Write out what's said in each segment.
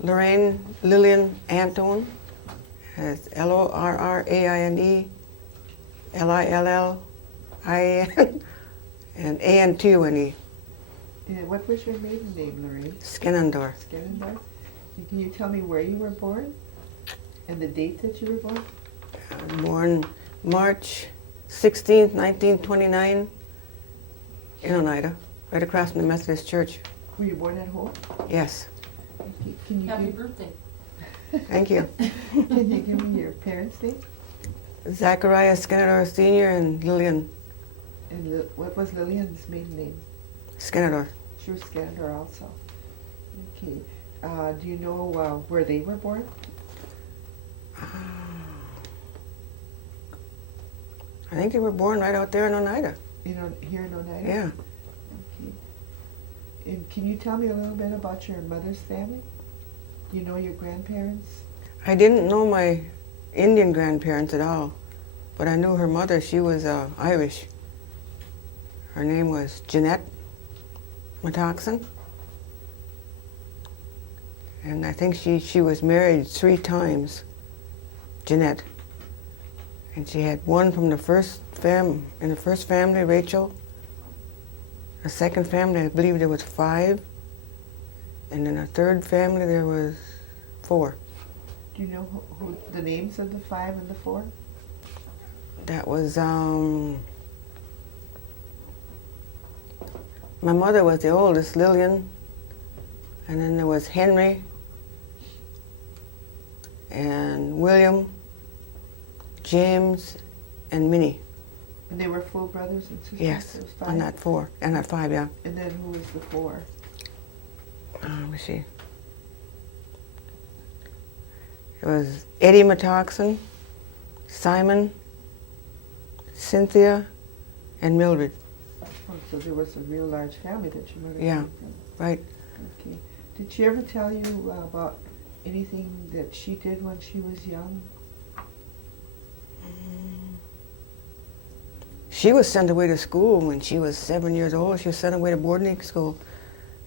Lorraine Antone. It's Lorraine Lillin and Antone. And what was your maiden name, Lorraine? Skenendorf. Skenendorf. And can you tell me where you were born and the date that you were born? Born March 16th, 1929 in Oneida, right across from the Methodist Church. Were you born at home? Yes. Can you Happy birthday. Thank you. Can you give me your parents' name? Zachariah Skenendorf Sr. and Lillian And what was Lillian's maiden name? Skenendorf. She was Skenendorf also. Okay. Do you know where they were born? I think they were born right out there in Oneida. Here in Oneida? Yeah. Okay. And can you tell me a little bit about your mother's family? Do you know your grandparents? I didn't know my Indian grandparents at all, but I knew her mother. She was Irish. Her name was Jeanette Matoxen. And I think she was married 3 times, Jeanette. And she had one from the first family, Rachel. The second family, I believe there was 5. And in the third family, there was 4. Do you know who the names of the 5 and the 4? That was, my mother was the oldest, Lillian. And then there was Henry and William, James, and Minnie. And they were full brothers and sisters? Yes, There was 5? on that 4, and that 5, yeah. And then who was the 4? Let me see. It was Eddie Matoxen, Simon, Cynthia, and Mildred. Oh, so there was a real large family that your mother Yeah. came from. Right. Okay. Did she ever tell you about anything that she did when she was young? She was sent away to school when she was 7 years old. She was sent away to boarding school,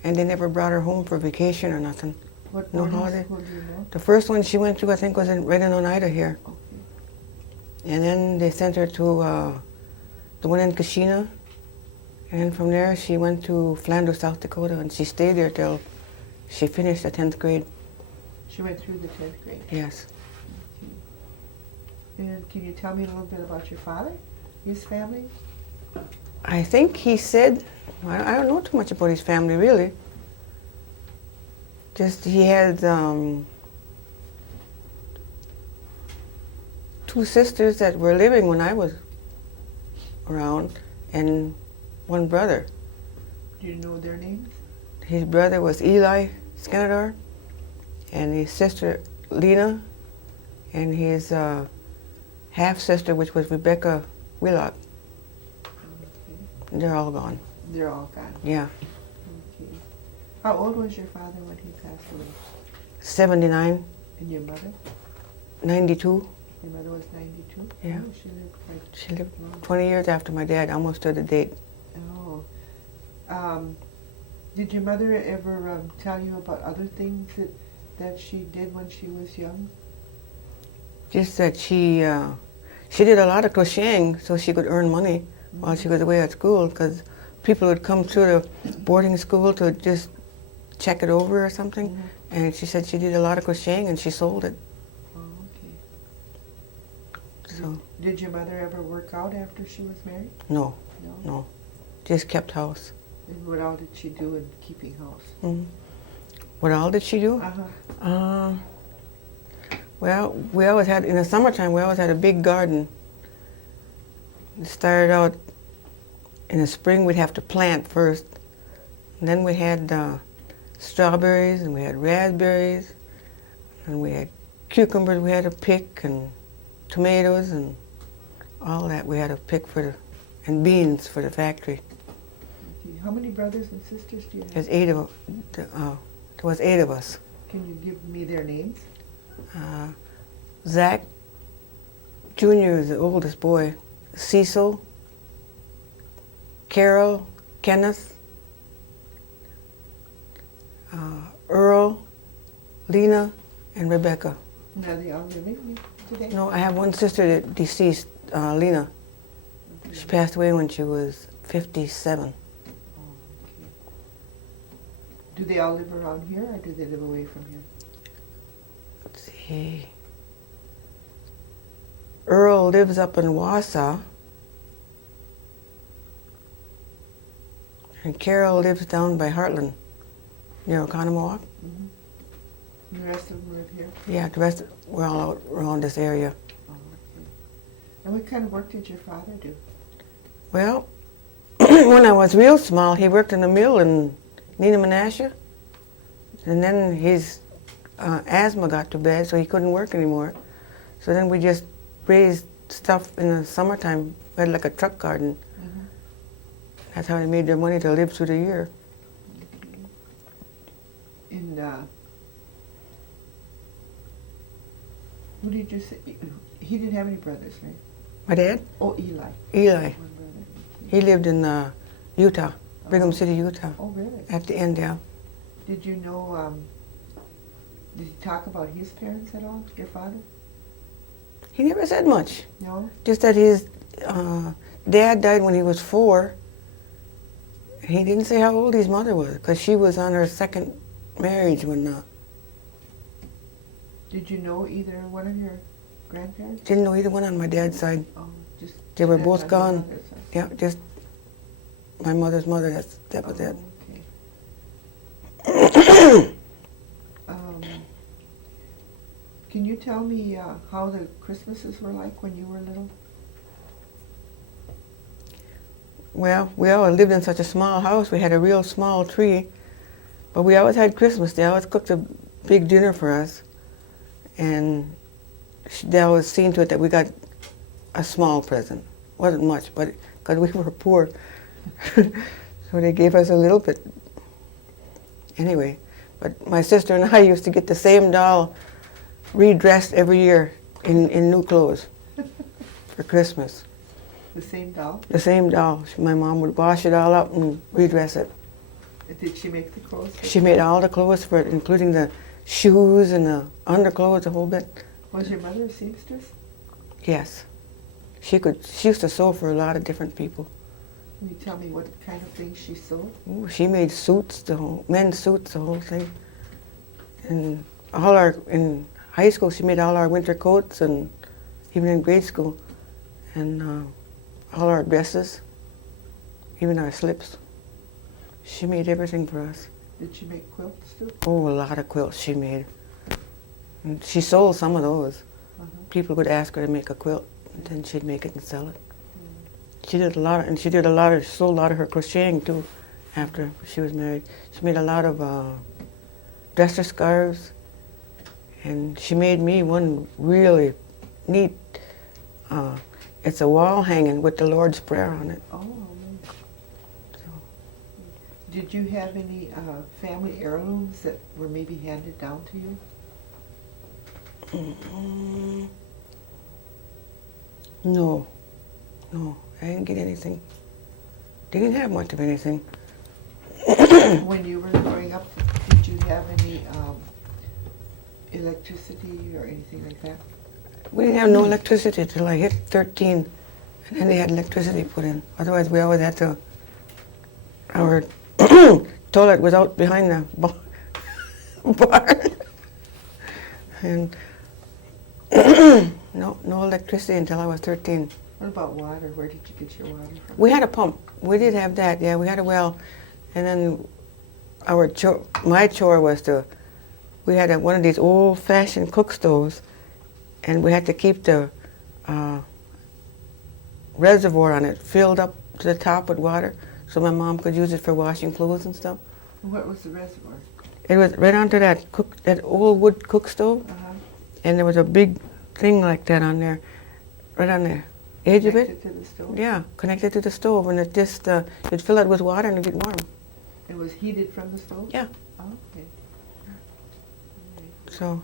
and they never brought her home for vacation or nothing. What No boarding holiday. school do you know? The first one she went to, I think, was right in Oneida here. Okay. And then they sent her to the one in Kashina. And from there, she went to Flanders, South Dakota, and she stayed there till she finished the 10th grade. She went through the 10th grade. Yes. Okay. And can you tell me a little bit about your father, his family? I think he said, I don't know too much about his family, really. Just he had 2 sisters that were living when I was around, and 1 brother. Do you know their names? His brother was Eli Skenendorf, and his sister Lena, and his half-sister, which was Rebecca Willock. Okay. They're all gone. They're all gone. Yeah. Okay. How old was your father when he passed away? 79, And your mother? 92. Your mother was 92? Yeah. Oh, she lived quite She lived long. 20 years after my dad, almost to the date. Oh. Did your mother ever tell you about other things that she did when she was young? Just that she did a lot of crocheting so she could earn money while she was away at school, because people would come to the boarding school to just check it over or something. Mm-hmm. And she said she did a lot of crocheting and she sold it. Oh, okay. So, Did your mother ever work out after she was married? no, No? no. Just kept house. And what all did she do in keeping house? Mhm. What all did she do? Uh-huh. Well, we always had, in the summertime, we always had a big garden. It started out in the spring, we'd have to plant first. And then we had strawberries, and we had raspberries, and we had cucumbers we had to pick, and tomatoes, and all that we had to pick and beans for the factory. Okay. How many brothers and sisters do you have? There's 8 of there was 8 of us. Can you give me their names? Zach Jr. is the oldest boy. Cecil, Carol, Kenneth, Earl, Lena, and Rebecca. Now they all living today? No, I have one sister that deceased, Lena. She passed away when she was 57. Oh, okay. Do they all live around here, or do they live away from here? Let's see. Earl lives up in Wausau. And Carol lives down by Heartland, near Oconomowoc. Mm-hmm. The rest of them live here? Yeah, the rest, we're all out around this area. Oh, okay. And what kind of work did your father do? Well, when I was real small, he worked in a mill in Nina Menasha. And then his asthma got too bad, so he couldn't work anymore. So then we just raised stuff in the summertime. We had like a truck garden. Mm-hmm. That's how they made their money to live through the year. Okay. And who did you say? He didn't have any brothers, right? My dad? Oh, Eli. Eli. One brother. He lived in Utah, Brigham City, Utah. Oh, really? At the end, yeah. Did you know, did he talk about his parents at all, your father? He never said much. No? Just that his dad died when he was 4. He didn't say how old his mother was, because she was on her second marriage when... Did you know either one of your grandparents? Didn't know either one on my dad's side. Oh, just... They were that's both on your gone. mother's side. Yeah, just my mother's mother, that was it. Okay. Can you tell me how the Christmases were like when you were little? Well, we always lived in such a small house. We had a real small tree. But we always had Christmas. They always cooked a big dinner for us. And they always seen to it that we got a small present. Wasn't much, but because we were poor. So they gave us a little bit. Anyway, but my sister and I used to get the same doll redressed every year in new clothes for Christmas. The same doll? The same doll. My mom would wash it all up and redress it. Did she make the clothes? She made all the clothes for it, including the shoes and the underclothes, the whole bit. Was your mother a seamstress? Yes. She used to sew for a lot of different people. Can you tell me what kind of things she sewed? Ooh, she made suits, men's suits, the whole thing. And in high school, she made all our winter coats, and even in grade school, and all our dresses, even our slips. She made everything for us. Did she make quilts too? Oh, a lot of quilts she made. And she sold some of those. Uh-huh. People would ask her to make a quilt, and then she'd make it and sell it. Mm. She did sold a lot of her crocheting too, after she was married. She made a lot of dresser scarves, and she made me one really neat, it's a wall hanging with the Lord's Prayer on it. Oh, nice. So, Did you have any family heirlooms that were maybe handed down to you? no, I didn't get anything. They didn't have much of anything. When you were growing up, did you have any electricity or anything like that? We didn't have no electricity till I hit 13, and then they had electricity put in. Otherwise, we always had to, our toilet was out behind the barn. And no electricity until I was 13. What about water? Where did you get your water from? We had a pump. We did have that, yeah, we had a well. And then my chore was we had one of these old-fashioned cook stoves, and we had to keep the reservoir on it filled up to the top with water so my mom could use it for washing clothes and stuff. What was the reservoir? It was right onto that old wood cook stove, and there was a big thing like that on there, right on the edge of it. Connected to the stove? Yeah, connected to the stove, and it just, you'd fill it with water and it'd get warm. It was heated from the stove? Yeah. Oh, okay. So,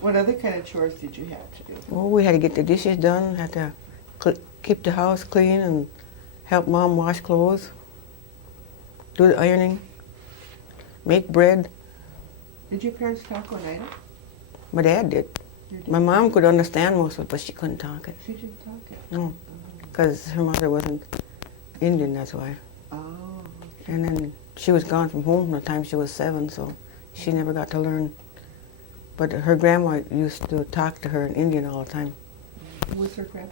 What other kind of chores did you have to do? well, we had to get the dishes done, had to keep the house clean and help Mom wash clothes, do the ironing, make bread. Did your parents talk Oneida? My dad did. Your dad? My mom could understand most of it, but she couldn't talk it. She didn't talk it. No, because her mother wasn't Indian, that's why. Oh. And then she was gone from home from the time she was 7, so she never got to learn. But her grandma used to talk to her in Indian all the time. Who was her grandma?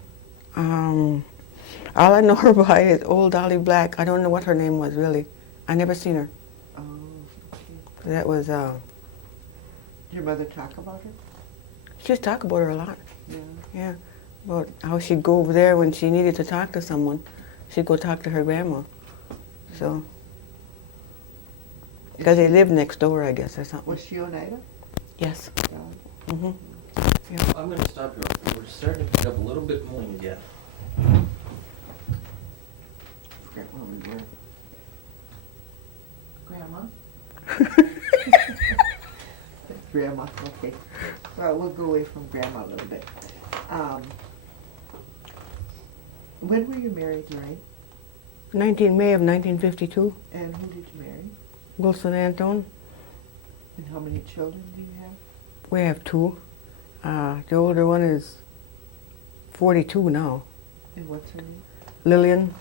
All I know her by is Old Dolly Black. I don't know what her name was, really. I never seen her. Oh, okay. That was, Did your mother talk about her? she used to talk about her a lot. Yeah. Yeah, about how she'd go over there when she needed to talk to someone. She'd go talk to her grandma. So, because they lived next door, I guess, or something. Was she Oneida? Yes. Yeah. Mm-hmm. I'm going to stop you. We're starting to pick up a little bit more again. Forget where we were. Grandma? Grandma, okay. Well, we'll go away from Grandma a little bit. When were you married, Lorraine? May of 1952, And who did you marry? Wilson Antone. And how many children do you have? We have 2. The older one is 42 now, And what's her name? Lillian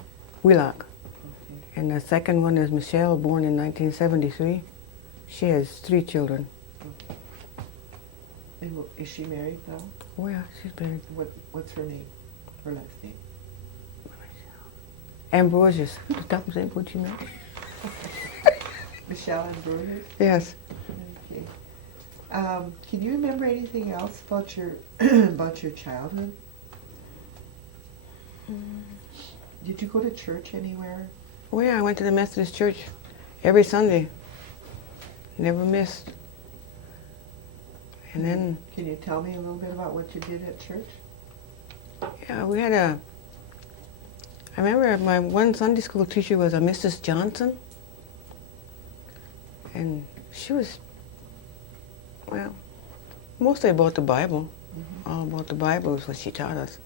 Wheelock. Okay. And the second one is Michelle, born in 1973. She has 3 children. And is she married now? Oh yeah, she's been What's her name? Her last name? Ambrosius. Stop and say what you meant. Michelle Ambrosius? Yes. Okay. Can you remember anything else about your about your childhood? Did you go to church anywhere? Oh yeah, I went to the Methodist church every Sunday. Never missed. And then, Can you tell me a little bit about what you did at church? yeah, we had a, I remember my one Sunday school teacher was a Mrs. Johnson. And she was, well, mostly about the Bible. All about the Bible is what she taught us.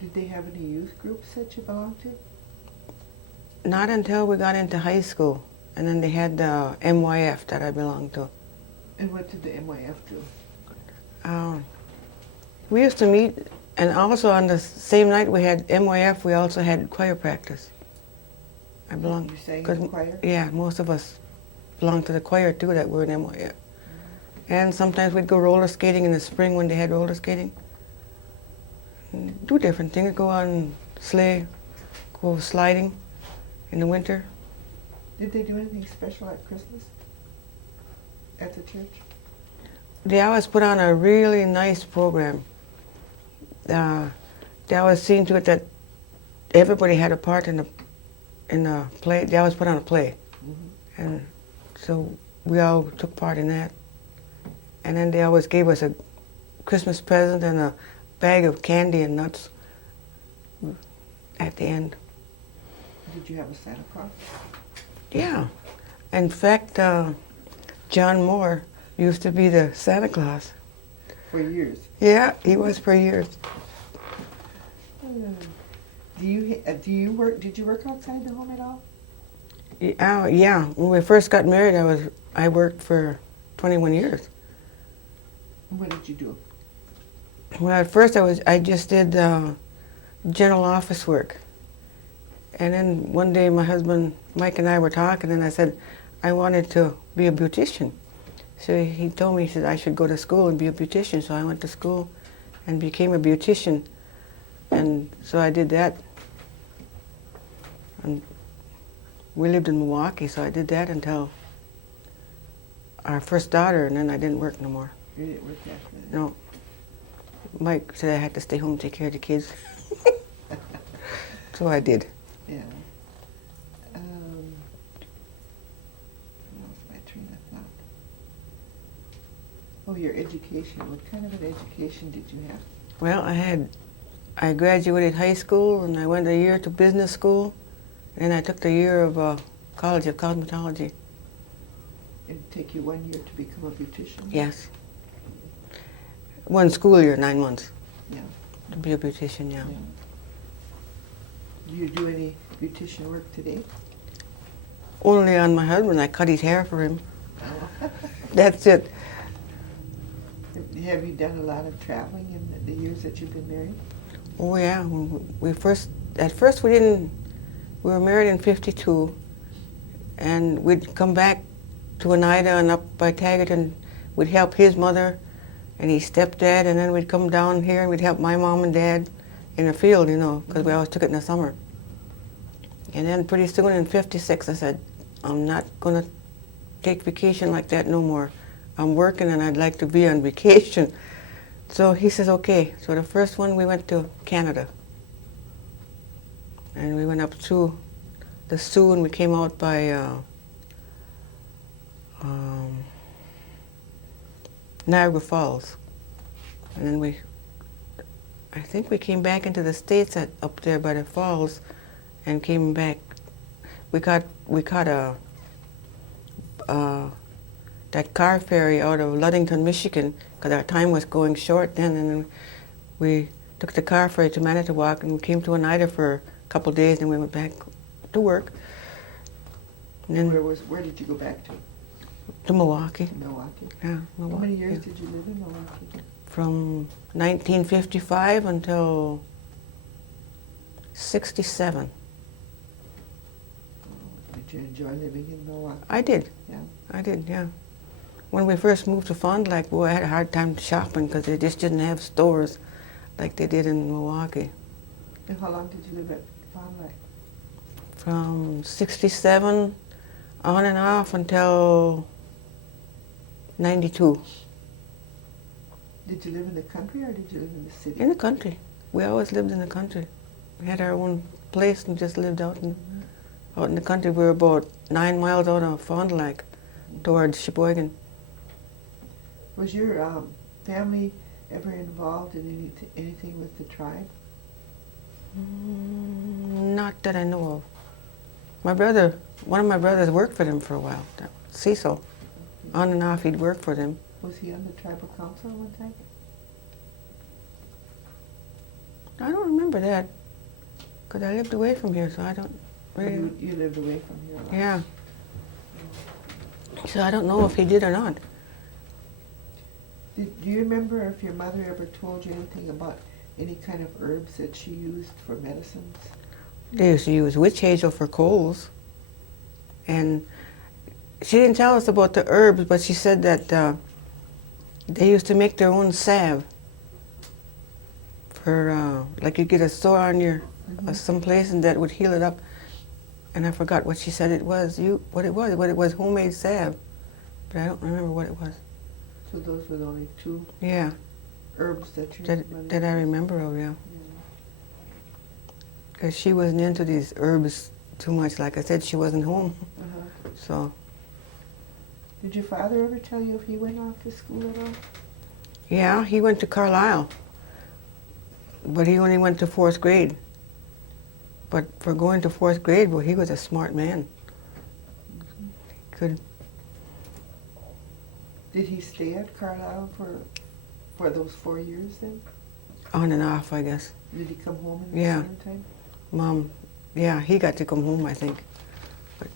Did they have any youth groups that you belonged to? Not until we got into high school. And then they had the MYF that I belonged to. And what did the MYF do? We used to meet, and also on the same night we had MYF, we also had choir practice. I belonged. You sang in 'cause the choir? Yeah, most of us belonged to the choir too that were in MYF. And sometimes we'd go roller skating in the spring when they had roller skating. And do different things, go on sleigh, go sliding in the winter. Did they do anything special at Christmas? At the church? They always put on a really nice program. They always seen to it that everybody had a part in the play. They always put on a play, and so we all took part in that. And then they always gave us a Christmas present and a bag of candy and nuts at the end. Did you have a Santa Claus? Yeah, in fact, John Moore used to be the Santa Claus. For years. Yeah, he was for years. Do you work? Did you work outside the home at all? Yeah, when we first got married, I worked for 21 years. What did you do? Well, at first I just did general office work. And then one day my husband, Mike, and I were talking, and I said I wanted to be a beautician. So he told me, he said I should go to school and be a beautician. So I went to school and became a beautician. And so I did that. And we lived in Milwaukee, so I did that until our first daughter, and then I didn't work no more. You didn't work after that? No. Mike said I had to stay home and take care of the kids. So I did. Yeah. I lost my train of thought. Oh, your education. What kind of an education did you have? Well, I graduated high school and I went a year to business school, and I took the year of College of Cosmetology. It'd take you 1 year to become a beautician? Yes. 1 school year, 9 months Yeah. to be a beautician, yeah. Do you do any beautician work today? Only on my husband, I cut his hair for him. That's it. Have you done a lot of traveling in the years that you've been married? Oh yeah, at first we didn't, we were married in 52, and we'd come back to Oneida and up by Taggart, and we'd help his mother and his stepdad, and then we'd come down here and we'd help my mom and dad in the field, you know, because we always took it in the summer. And then pretty soon in 56 I said, I'm not going to take vacation like that no more. I'm working and I'd like to be on vacation. So he says, okay. So the first one we went to Canada. And we went up through the Sioux and we came out by Niagara Falls. And then I think we came back into the States up there by the falls and came back. We caught that car ferry out of Ludington, Michigan, because our time was going short then, and then we took the car ferry to Manitowoc and we came to Oneida for a couple of days and we went back to work. And then Where did you go back to? to Milwaukee. Milwaukee. Yeah, How Milwaukee. many years Yeah. did you live in Milwaukee? From 1955 until 67. Did you enjoy living in Milwaukee? I did. Yeah. I did, yeah. When we first moved to Fond du Lac, boy, I had a hard time shopping because they just didn't have stores like they did in Milwaukee. And how long did you live at Fond du Lac? From 67 on and off until 92. Did you live in the country or did you live in the city? In the country. We always lived in the country. We had our own place and just lived out in the country. We were about 9 miles out of Fond du Lac towards Sheboygan. Was your family ever involved in anything with the tribe? Not that I know of. One of my brothers worked for them for a while. Cecil. On and off he'd work for them. Was he on the tribal council one time? I don't remember that. Because I lived away from here, so I don't really... You lived away from here a lot. Yeah. So I don't know if he did or not. Do you remember if your mother ever told you anything about any kind of herbs that she used for medicines? They used to use witch hazel for colds. And she didn't tell us about the herbs, but she said that they used to make their own salve for, like you get a sore on your someplace and that would heal it up. And I forgot what she said it was. What it was homemade salve, but I don't remember what it was. So those were the only two Yeah, herbs that you that I remember of, yeah. Because she wasn't into these herbs too much. Like I said, she wasn't home, so. Did your father ever tell you if he went off to school at all? Yeah, he went to Carlisle, but he only went to 4th grade. But for going to 4th grade, well, he was a smart man. Good. Did he stay at Carlisle for those 4 years then? On and off, I guess. Did he come home in the Yeah. summertime? Mom, yeah, he got to come home, I think. But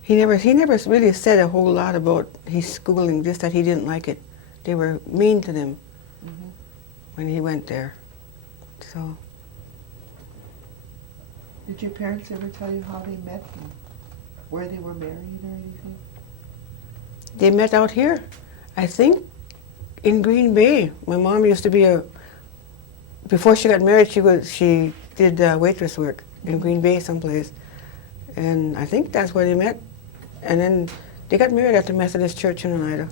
he never really said a whole lot about his schooling, just that he didn't like it. They were mean to them when he went there. So. Did your parents ever tell you how they met and where they were married or anything? They met out here, I think, in Green Bay. My mom used to be before she got married, she did waitress work in Green Bay someplace. And I think that's where they met. And then they got married at the Methodist Church in Oneida.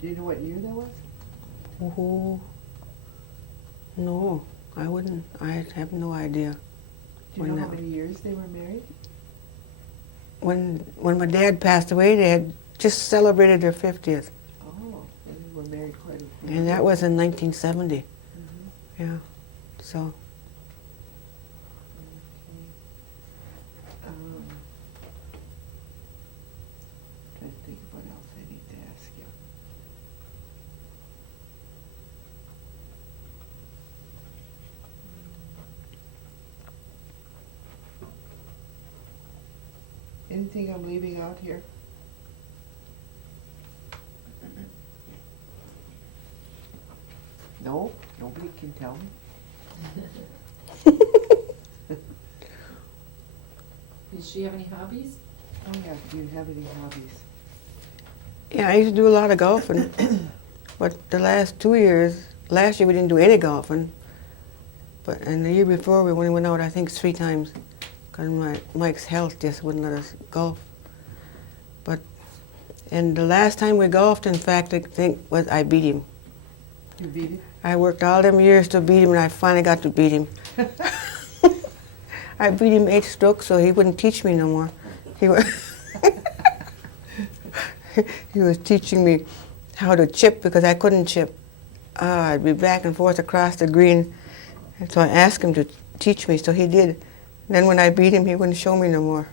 Do you know what year that was? Oh, no, I wouldn't. I have no idea. Do you know how many years they were married? When my dad passed away, they had just celebrated their 50th. Oh, they were married quite a few And that was in 1970. Yeah, so. Okay. Trying to think of what else I need to ask you. Anything I'm leaving out here? No, nobody can tell me. Does she have any hobbies? Oh yeah, do you have any hobbies? Yeah, I used to do a lot of golfing, but the last 2 years, last year we didn't do any golfing, but and the year before we only went out I think 3 times, because Mike's health just wouldn't let us golf. And the last time we golfed, in fact, I think was I beat him. You beat it? I worked all them years to beat him, and I finally got to beat him. I beat him 8 strokes, so he wouldn't teach me no more. He was, he was teaching me how to chip because I couldn't chip. I'd be back and forth across the green, and so I asked him to teach me, so he did. Then when I beat him, he wouldn't show me no more.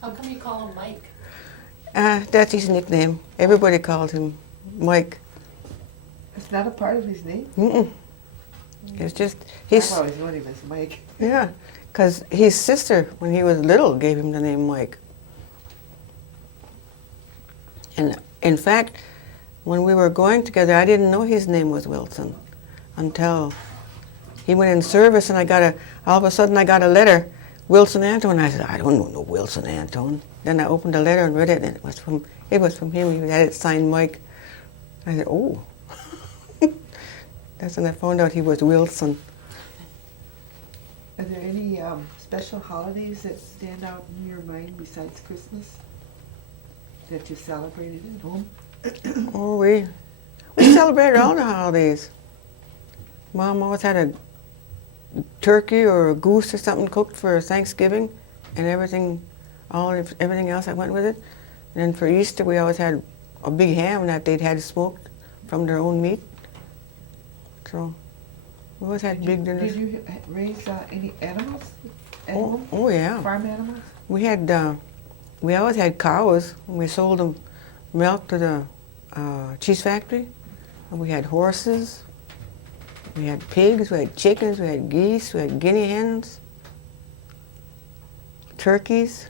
How come you call him Mike? That's his nickname. Everybody called him Mike. It's not a part of his name? Mm-mm. It's just his. I've always known him as Mike. Yeah, because his sister, when he was little, gave him the name Mike. And in fact, when we were going together, I didn't know his name was Wilson until he went in service, and all of a sudden I got a letter, Wilson Antone. I said, I don't know no Wilson Antone. Then I opened the letter and read it, and it was from him. He had it signed Mike. I said, oh. That's when I found out he was Wilson. Are there any special holidays that stand out in your mind besides Christmas that you celebrated at home? Oh, we celebrated all the holidays. Mom always had a turkey or a goose or something cooked for Thanksgiving, and everything else that went with it. And then for Easter, we always had a big ham that they'd had smoked from their own meat. So we always had big dinners. Did you raise any animals at home? Oh yeah. Farm animals? We always had cows, and we sold them milk to the cheese factory. And we had horses. We had pigs, we had chickens, we had geese, we had guinea hens, turkeys.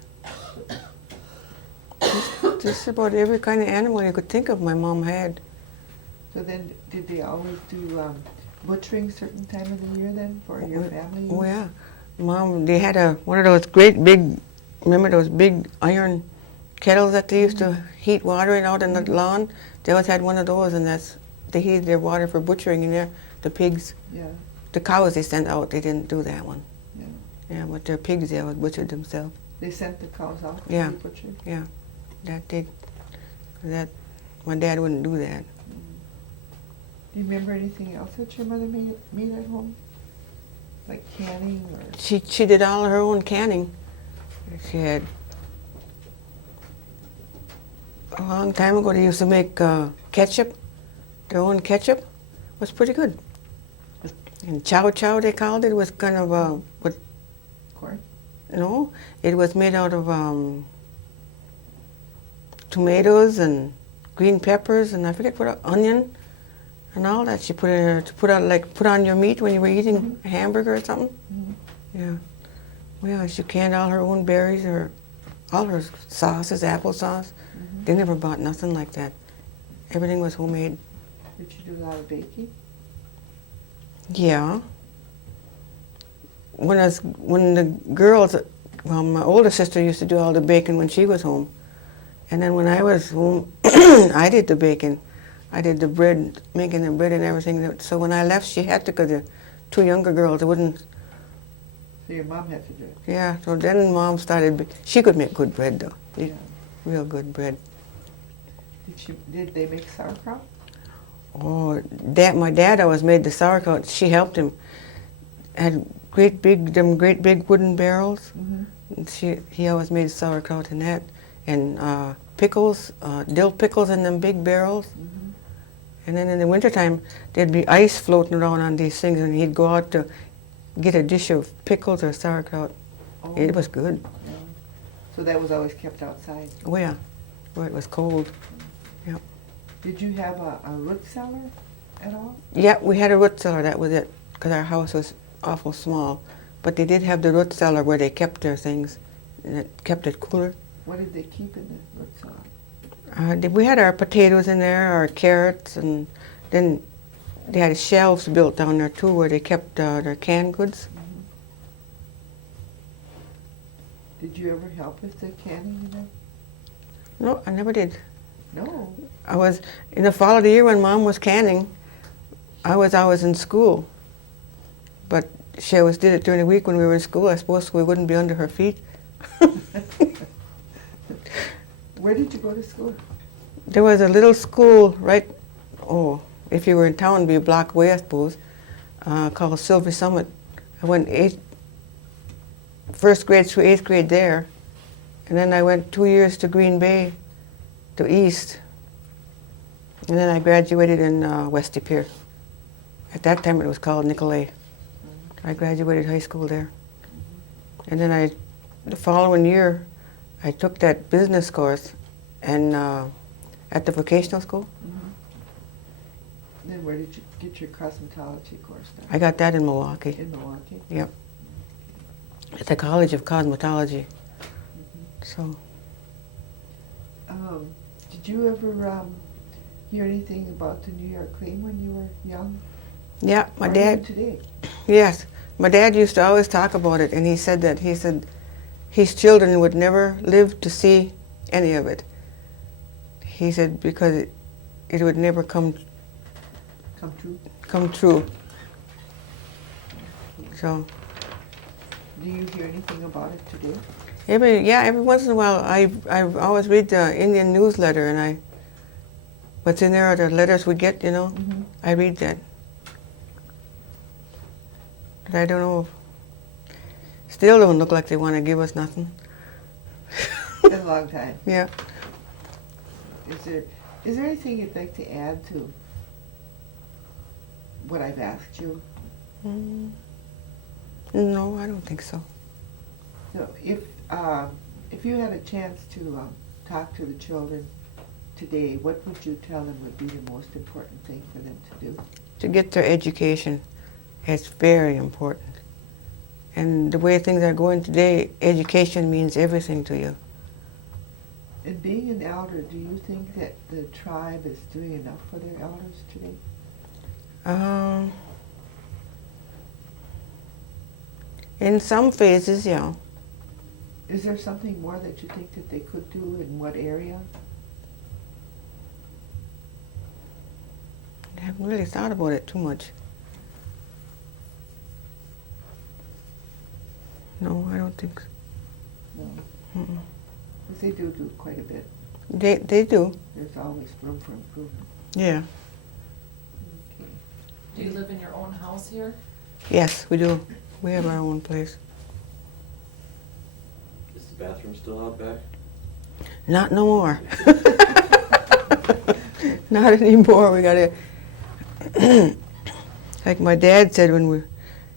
Just about every kind of animal you could think of my mom had. So then, did they always do butchering certain time of the year then for your family? Oh yeah. Mom, they had one of those great big, remember those big iron kettles that they used to heat water in out in the lawn? They always had one of those, and they heated their water for butchering in there. The pigs, Yeah, the cows they sent out, they didn't do that one. yeah. Yeah, but their pigs they always butchered themselves. They sent the cows out to Yeah. be butchered? Yeah, my dad wouldn't do that. Do you remember anything else that your mother made at home? Like canning or? She did all her own canning. She had, a long time ago they used to make ketchup. Their own ketchup was pretty good. And chow chow they called it. Was kind of Corn? no, it was made out of tomatoes and green peppers and I forget what, onion and all that. She put in her to put on your meat when you were eating a hamburger or something. Mm-hmm. Yeah. Well, she canned all her own berries or all her sauces, applesauce. Mm-hmm. They never bought nothing like that. Everything was homemade. Did you do a lot of baking? Yeah. When the girls, well, my older sister used to do all the baking when she was home. And then when I was home, I did the baking. I did the bread, making the bread and everything. So when I left, she had to, because the 2 younger girls, wouldn't. So your mom had to do it? Yeah, so then Mom started, she could make good bread though. Yeah. Real good bread. Did they make sauerkraut? Oh, my dad always made the sauerkraut. She helped him. Had great big wooden barrels. Mm-hmm. And he always made sauerkraut in that. And pickles, dill pickles in them big barrels. Mm-hmm. And then in the wintertime, there'd be ice floating around on these things, and he'd go out to get a dish of pickles or sauerkraut. Oh. It was good. Yeah. So that was always kept outside? Oh yeah, where it was cold. Yep. Did you have a root cellar at all? Yeah, we had a root cellar, that was it, because our house was awful small. But they did have the root cellar where they kept their things, and it kept it cooler. What did they keep in the root cellar? We had our potatoes in there, our carrots, and Then they had shelves built down there too where they kept their canned goods. Did you ever help with the canning in there? No, I never did. No. I was, in the fall of the year when Mom was canning, I was in school. But she always did it during the week when we were in school, I suppose, so we wouldn't be under her feet. Where did you go to school? There was a little school right, if you were in town, it'd be a block away, I suppose, called Silver Summit. I went first grade through 8th grade there, and then I went 2 years to Green Bay, to East, and then I graduated in West De Pere. At that time it was called Nicolay. I graduated high school there. And then the following year, I took that business course and at the vocational school. Then where did you get your cosmetology course done? I got that in Milwaukee. In Milwaukee? Yep. At the College of Cosmetology. So, Did you ever hear anything about the New York Clean when you were young? yeah, my Or dad, even today? yes, my dad used to always talk about it, and he said his children would never live to see any of it. He said because it would never come Come true? true. So, Do you hear anything about it today? every once in a while, I always read the Indian newsletter, and what's in there are the letters we get, you know. I read that. But I don't know. Still don't look like they want to give us nothing. In a long time. Yeah. Is there anything you'd like to add to what I've asked you? No, I don't think so. So if you had a chance to talk to the children today, what would you tell them would be the most important thing for them to do? To get their education, it's very important. And the way things are going today, education means everything to you. And being an elder, do you think that the tribe is doing enough for their elders today? In some phases, yeah. Is there something more that you think that they could do, in what area? I haven't really thought about it too much. No, I don't think so. No. Because they do quite a bit. They do, There's always room for improvement. yeah. Okay. Do you live in your own house here? Yes, we do. We have our own place. Is the bathroom still out back? Not no more. Not anymore. We gotta, like my dad said when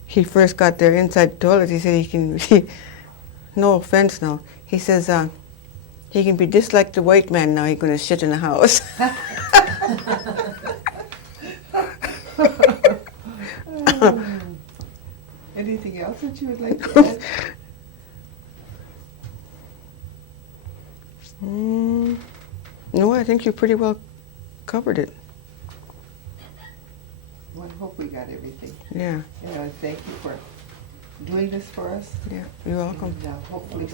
he first got their inside toilet, he said no offense now, he says he can be just like the white man now, he's gonna shit in the house. Anything else that you would like to add? No, I think you pretty well covered it. Well, I hope we got everything. Yeah, Thank you for doing this for us. yeah, you're welcome. And hopefully